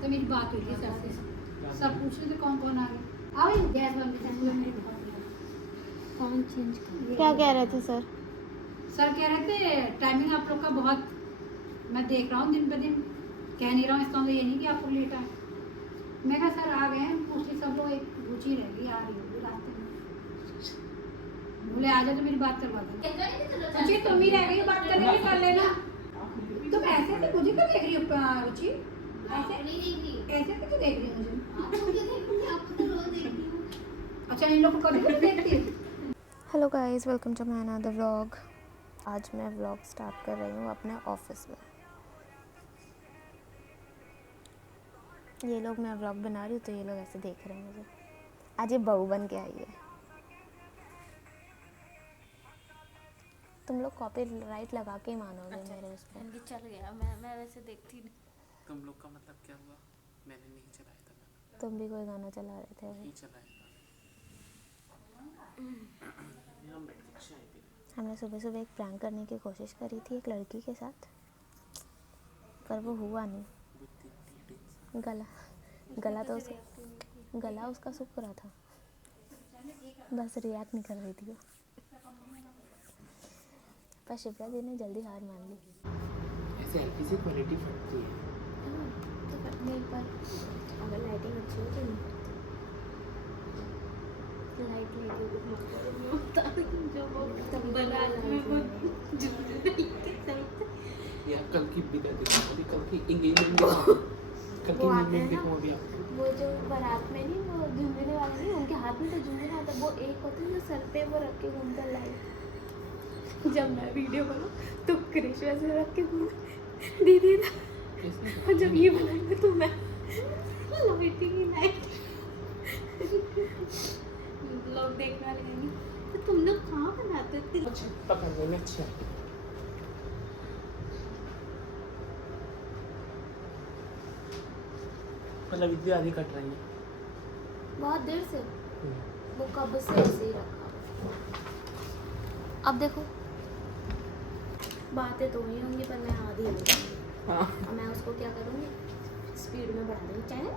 तो मेरी बात हुई थी सर से, सब पूछ रहे थे कौन कौन आ गए। आओ गैस बंद कर, कौन चेंज कर। क्या कह रहे थे सर? सर कह रहे थे टाइमिंग आप लोग का बहुत, मैं देख रहा हूँ दिन पे दिन, कह नहीं रहा हूँ, इसका मतलब ये नहीं कि आप लोग लेट आए। मैं कहा सर आ गए हैं, मोस्टली सब लोग एक रुचि रह गई, आ रही होगी रास्ते में। बोले आ जाए तो मेरी बात करवा दो। रुचि तुम ही रह गई बात करने की, कर लेना। तुम ऐसे से मुझे क्यों देख रही हो रुचि? ऐसे क्यों देख रही हो मुझे? अच्छा इन लोग को कभी कभी देखती है। Hello guys, welcome to my another vlog. आज मैं व्लॉग स्टार्ट कर रही हूँ अपने ऑफिस में। ये लोग, मैं व्लॉग बना रही हूँ तो ये लोग ऐसे देख रहे हैं मुझे। आज ये बहू बन के आई है। तुम लोग कॉपीराइट लगा के ही मानोगे। अच्छा, मेरे उस पर चल गया। मैं वैसे देखती नहीं। तुम लोग का मतलब क्या हुआ? मैंने नहीं चलाया था गाना। तुम भी कोई गाना चला रहे थे अभी। नहीं चलाया था। हमने सुबह सुबह एक प्रैंक करने की कोशिश करी थी एक लड़की के साथ, पर वो हुआ नहीं। गला उसका सूख रहा था, बस रिएक्ट नहीं कर रही थी वो। पर शिप्रा दी ने जल्दी हार मान ली। ऐसे हल्की सी क्वालिटी फटती है। तो फटने पर अगर लाइटिंग अच्छी हो तो नहीं लाइट होता जो वो बारात में वो या कल की बिदा देखो, अभी कल की एंगेजमेंट देखो अभी आप। वो जो बारात में नहीं, वो झुमझुने वाले नहीं, उनके हाथ में तो झुमझुना आता, वो एक होता है जो सर पे वो रख के घूमता लाइट। जब मैं वीडियो बनाऊँ तो क्रिश वैसे रख के घूम दीदी ना, और जब ये बनाएंगे तो मैं लाइटिंग ही लाइट। लोग देखने लगेंगे तो तुम लोग कहाँ बनाते थे? अच्छा पकड़ने में अच्छा है। मतलब विद्या आधी कट रही है बहुत देर से, वो कब से ऐसे ही रखा। अब देखो बातें तो हुई होंगी पर मैं आधी हो गई। हाँ। अब मैं उसको क्या करूँगी, स्पीड में बढ़ा दूँगी चैनल।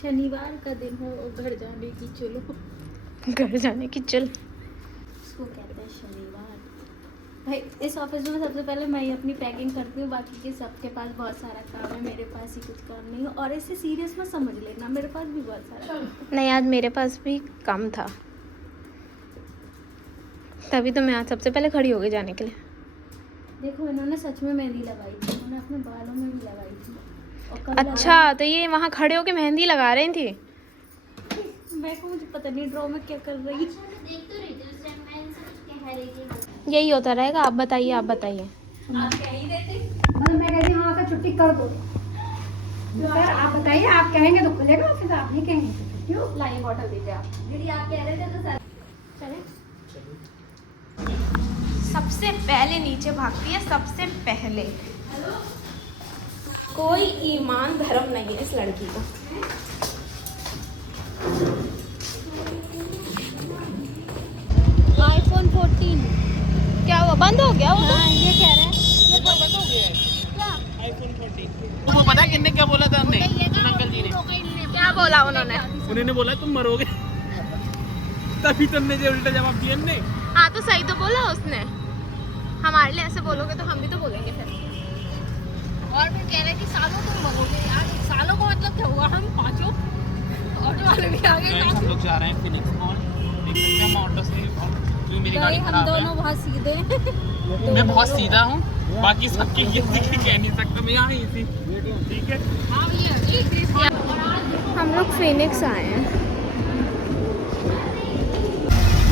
शनिवार का दिन हो और घर जाने की चलो। घर जाने की चल, इसको कहते हैं शनिवार। भाई इस ऑफिस में सबसे पहले मैं ही अपनी पैकिंग करती हूँ, बाकी के सबके पास बहुत सारा काम है, मेरे पास ही कुछ काम नहीं है। और इससे सीरियस मत समझ लेना, मेरे पास भी बहुत सारा काम है। नहीं आज मेरे पास भी कम था, तभी तो मैं आज सबसे पहले खड़ी हो गई जाने के लिए। देखो इन्होंने सच में मेहंदी लगाई थी, इन्होंने अपने बालों में भी लगाई थी। और अच्छा तो ये वहाँ खड़े होके मेहंदी लगा रही थी। मैं को मुझे पता नहीं ड्रॉ में क्या कर रही। यही होता रहेगा। आप बताइए, आप बताइए। आप कह ही देते। मतलब मैं कहती हूँ हाँ सर छुट्टी कर दो। सर आप बताइए, आप कहेंगे तो खुलेगा, फिर आप नहीं कहेंगे तो छुट्टी हो। लाइए बॉटल दीजिए आप। दीदी आप कह रहे थे तो सर चले। सबसे पहले नीचे भागती है, सबसे पहले। कोई ईमान धर्म नहीं है इस लड़की का। iPhone 14 क्या हुआ, बंद हो गया वो? हाँ ये कह रहे हैं ये तो बंद हो गया है। क्या? iPhone 14। तुमको पता है किन्ने क्या बोला था हमने? अंकल जी ने क्या बोला उन्होंने? उन्होंने बोला तुम मरोगे। तभी तुमने जो उल्टा जवाब दिया हमने। हाँ तो सही तो बोला उसने। हमारे लिए ऐसे बोलोगे तो हम भी तो बोलेंगे फिर। और फिर कह रहे कि सालों तुम मरोगे यार। सालों का मतलब क्या हुआ, हम पांचों ऑटो वाले भी आ गए। हम लोग जा रहे हैं फिनिक्स मॉल। देख सकते हैं ऑटो से, और क्योंकि मेरी गाड़ी हम खराब है। दोनों बहुत सीधे हैं। मैं बहुत सीधा हूँ, बाकी सबके ये कह नहीं सकता। मैं यहाँ ही थी, ठीक है। हम लोग फिनिक्स आए हैं।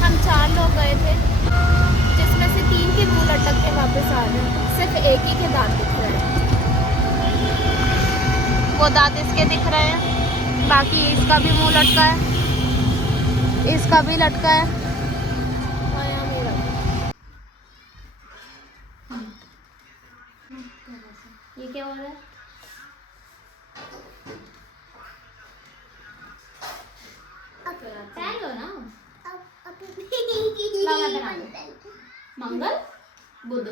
हम 4 लोग गए थे, जिसमें से 3 के मुंह लटक के वापस आ रहे हैं। सिर्फ एक ही के दांत दिख रहे हैं। वो दांत इसके दिख रहे हैं, बाकी इसका भी मुंह लटका है, इसका भी लटका है, क्या हो रहा है? फैन लो ना। मंगल बुध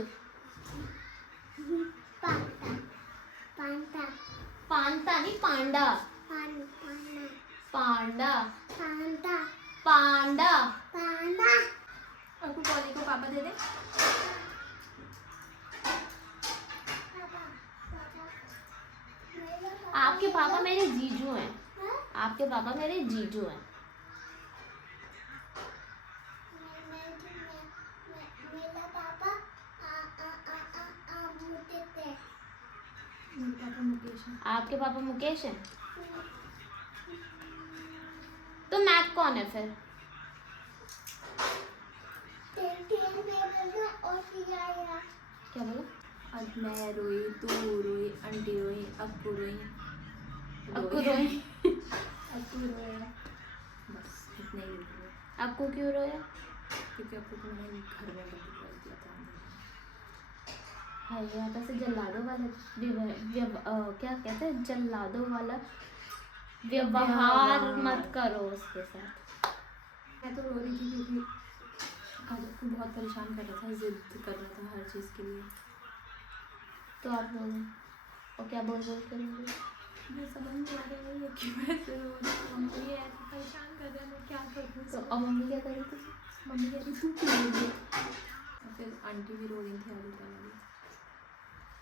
पांता नहीं पांडा पांडा पांडा। आपको पॉली को पापा दे दे। आपके पापा मेरे जीजू हैं। आपके पापा मेरे जीजू हैं। पापा मुकेश है। आपके पापा मुकेश हैं। तो मैक कौन है फिर? क्या बोला? आज मैं रोई, तू रोई, आंटी रोई, अक्कू रोई, अक्कू रोई। अक्कू रोया, बस इतने ही रोए। आपको क्यों रोया? क्योंकि आपको तो मैंने घर में बंद कर दिया था। है यहाँ पे से जल्लादों वाला क्या कहते हैं, जल्लादों वाला व्यवहार मत करो उसके साथ। मैं तो रो रही थी क्योंकि आज आपको बहुत परेशान कर रहा था, जिद कर रहा था हर चीज़ के लिए। तो आप बोलो और क्या बोल करेंगे? मैं समझ नहीं आ रहा है कि मैं ऐसे रो रही हूँ, मम्मी ये ऐसे परेशान कर रहा है, मैं क्या करूँ? तो अब मम्मी क्या करी थी? मम्मी कह रही तू क्यों रो रही है? और फिर आंटी भी रो रही थी आगे वाली।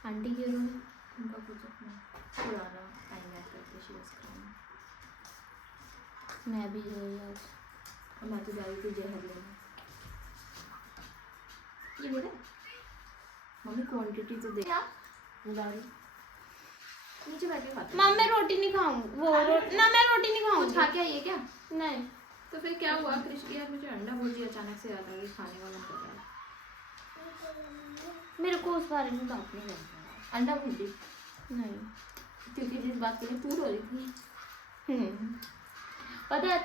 आंटी क्यों रोई? उनका कुछ अपना पुराना टाइम याद करते शी वाज क्राइंग। मैं भी रोई आज। और मैं तो जा रही थी जहर लेने। ये मेरा मम्मी क्वांटिटी तो देख जा रही नीचे बैठ के खाते। माँ मैं रोटी नहीं खाऊंगी। ना मैं रोटी नहीं कुछ खाऊंगी। खा के आइए क्या? नहीं। तो फिर क्या हुआ क्रिश की? यार मुझे अंडा भुर्जी अचानक से याद आ गई, खाने का मन कर रहा है। मेरे को उस बारे में बात नहीं करना। अंडा भुर्जी नहीं। क्योंकि जिस बात के लिए तू रो रही थी। पता है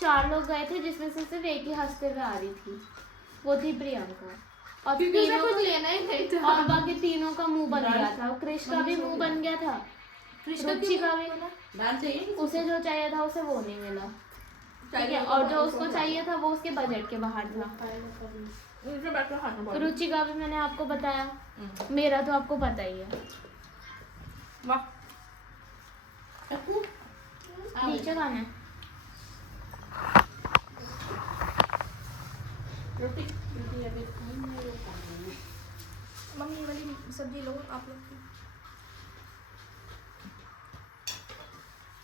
4 लोग गए थे जिसमें से सिर्फ एक ही हंसते हुए आ रही थी, वो थी प्रियंका। और क्योंकि उसे तीनों कुछ का लेना ही नहीं था। और बाकी तीनों का मुंह बन गया था। क्रिश का भी मुंह बन गया था, रुचि का भी। दाल चाहिए? उसे जो चाहिए था उसे वो नहीं मिला, ठीक है। और जो उसको चाहिए था वो उसके बजट के बाहर था। रुचि का भी मैंने आपको बताया, मेरा तो आपको पता ही है। वाह नीचे खाना है। रोटी अभी मम्मी वाली सब्जी लो आप लोग की।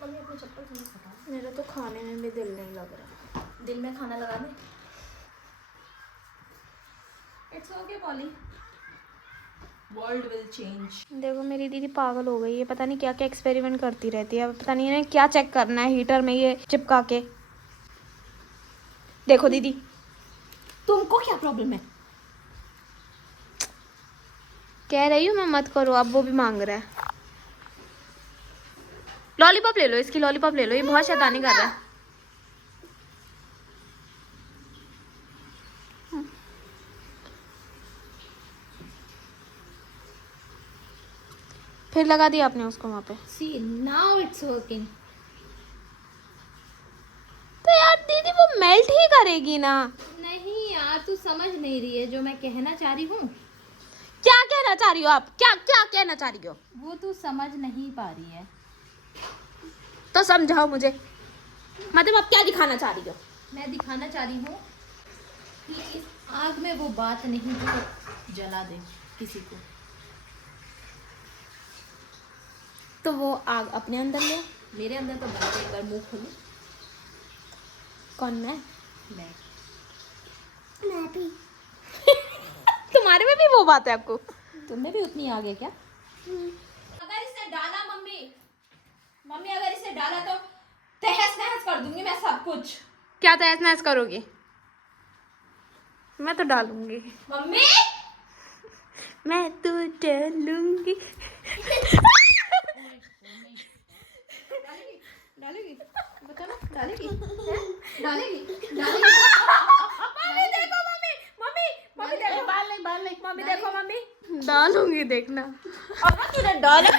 मम्मी अपनी चप्पल नहीं हटा। मेरा तो खाने में भी दिल नहीं लग रहा। दिल में खाना लगा दे। It's okay Polly, world will change. देखो मेरी दीदी पागल हो गई है, पता नहीं क्या क्या एक्सपेरिमेंट करती रहती है। पता नहीं इन्हें क्या चेक करना है हीटर में ये चिपका के। देखो दीदी, तुमको क्या प्रॉब्लम है? कह रही हूँ मैं मत करो, अब वो भी मांग रहा है। लॉलीपॉप ले लो, इसकी लॉलीपॉप ले लो, ये बहुत शैतानी कर रहा है। फिर लगा दिया आपने उसको वहाँ पे। सी नाउ इट्स वर्किंग। तो यार दीदी वो मेल्ट ही करेगी ना। नहीं यार तू समझ नहीं रही है जो मैं कहना चाह रही हूँ। क्या कहना चाह रही हो आप? क्या क्या कहना चाह रही हो? वो तू समझ नहीं पा रही है। तो समझाओ मुझे, मतलब आप क्या दिखाना चाह रही हो? मैं दिखाना चाह रही हूँ कि इस आग में वो बात नहीं जो जला दे किसी को। तो वो आग अपने अंदर ले। मेरे अंदर तो बनते, एक बार मुंह खोलो। कौन मैं? मैं भी। तुम्हारे में भी वो बात है आपको? तुमने भी उतनी आगे क्या? अगर इसे डाला मम्मी अगर इसे डाला तो तहस नहस कर दूंगी मैं सब कुछ। क्या तहस नहस करोगी? मैं तो डालूंगी। मम्मी मैं तो डालूंगी। डालेगी बता ना, डालेगी डालेगी मम्मी देखो, मम्मी देखो, बाल नहीं मम्मी देखो, मम्मी डालूंगी, देखना। अब तूने डाला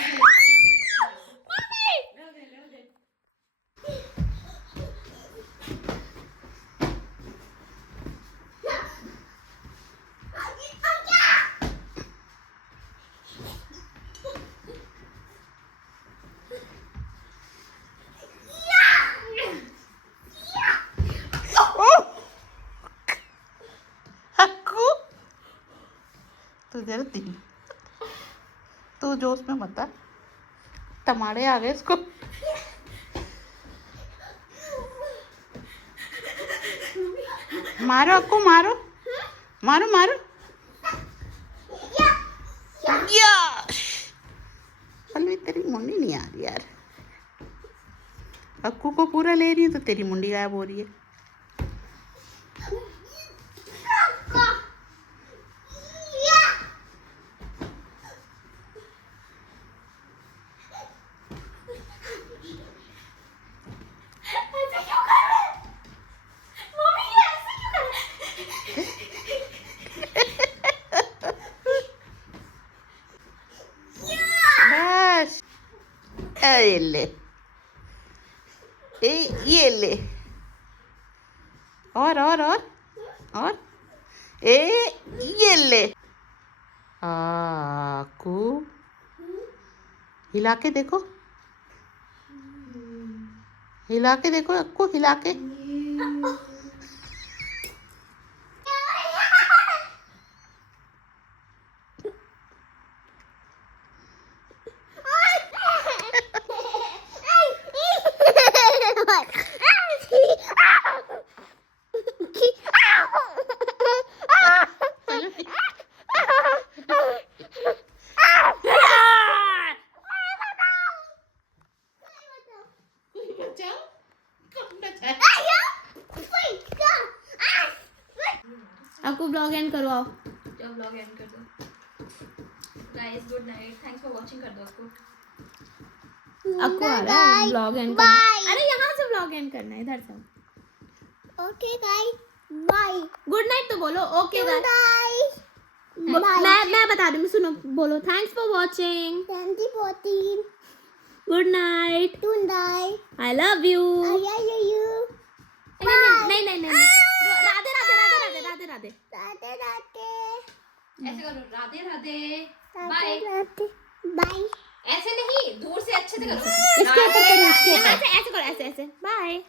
तू जल्दी, तू जोश में मत आ, टमाटे आ गए इसको। मारो अक्कू, मारो मारो मारो। यश, पल्लवी तेरी मुंडी नहीं आ रही यार। अक्कू को पूरा ले रही है तो तेरी मुंडी गायब हो रही है। बस, ये ले, ये ले, और ये ले। आकू, हिला के देखो, हिला के देखो अक्कू, हिला के। आपको ब्लॉग एंड करो आओ। चलो ब्लॉग एंड कर दो guys, good night, thanks for watching कर दो उसको। आपको आ रहा है ब्लॉग एंड करना? अरे यहाँ से ब्लॉग एंड करना है, इधर से। Okay guys, bye. Good night तो बोलो। ओके गाइस, मैं बता दूँ, सुनो, बोलो thanks for watching, good night, I love you. नहीं, राधे राधे राधे राधे राधे राधे। ऐसे करो, राधे राधे, बाय। बाय। ऐसे नहीं, दूर से अच्छे से करो। इसके ऊपर करो, इसके ऊपर। ऐसे करो, ऐसे बाय।